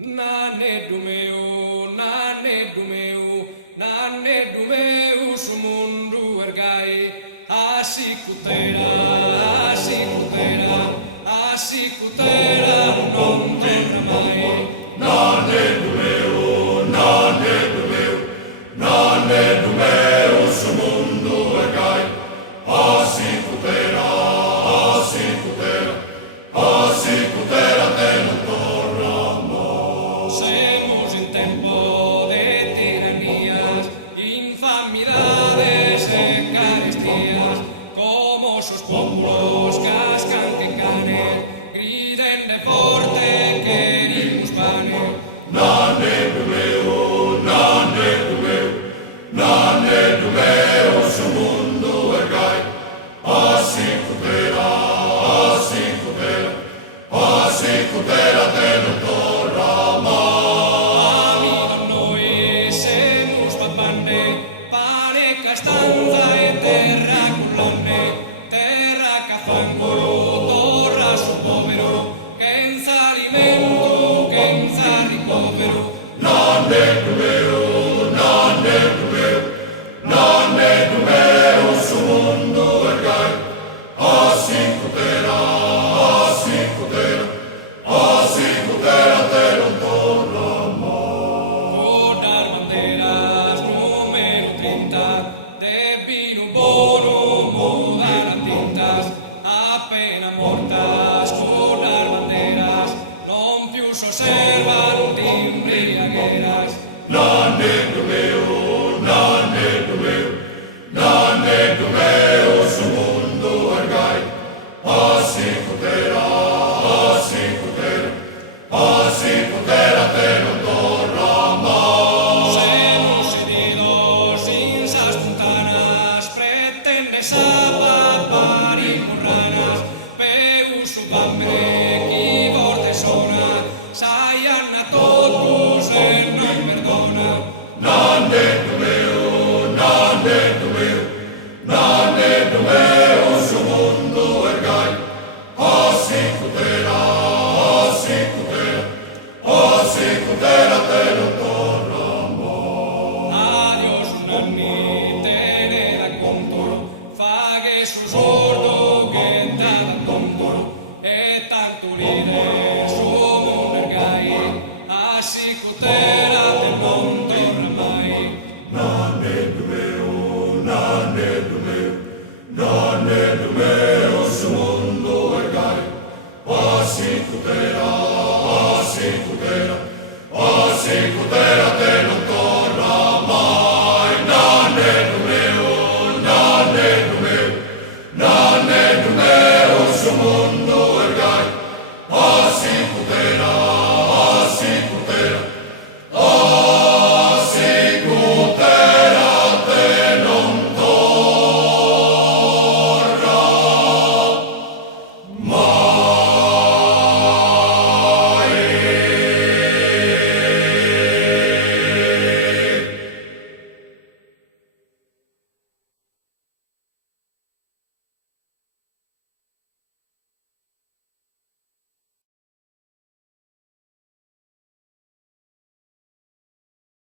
Nane dumeu sumundu ergai, asikutera, non torna mai. Nane dumeu sumundu ergai, asikutera te non torna mai. Semos en tempo de tiranías, infamidades e carestías, como sus pómulos cascan que canes, griten de forte querimos panes. Nane dumeu sumundu ergai, asikutera te non torna mai. Amigo noi semus papane, pane castanza e terra cullanne, terra cafango, torra su povero, che enza alimento, che enza ricovero. Nane dumeu sumundu ergai, asikutera te non torna mai. Rodar banderas número 30, de vino bono mudar a tintas, appena mortas rodar banderas, non più s'osservan d'imbriagheras. Nane dumeu sumundu ergai, asikutera te non torna mai. Semus heridos insas puntanas, pretendes apapar y morranas, peu subambre qui vorte sona, saian a totus e non perdona. Nane dumeu sumundu ergai, asikutera te non torna mai. Adios un anni tenere a conto, faghe sul sordo che entrata tonto, e tanto lire su un ergai, asikutera te non torna mai. Nane dumeu sumundu ergai, asikutera